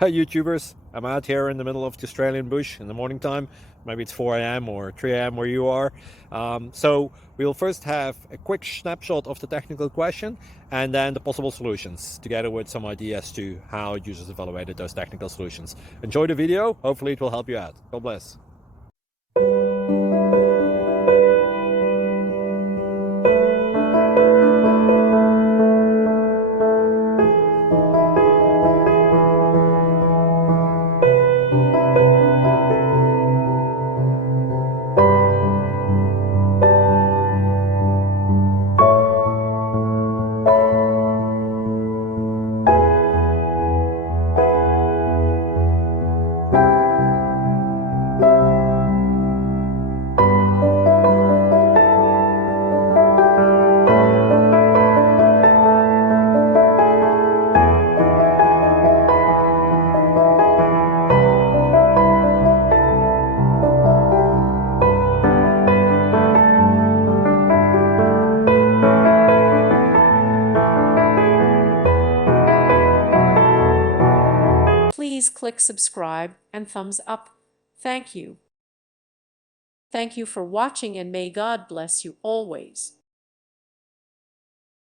Hi YouTubers, I'm out here in the middle of the Australian bush in the morning time. Maybe it's 4 a.m. or 3 a.m. where you are. So we'll first have a quick snapshot of the technical question and then the possible solutions, together with some ideas to how users evaluated those technical solutions. Enjoy the video, hopefully it will help you out. God bless. Please click subscribe and thumbs up. Thank you. Thank you for watching, and may God bless you always.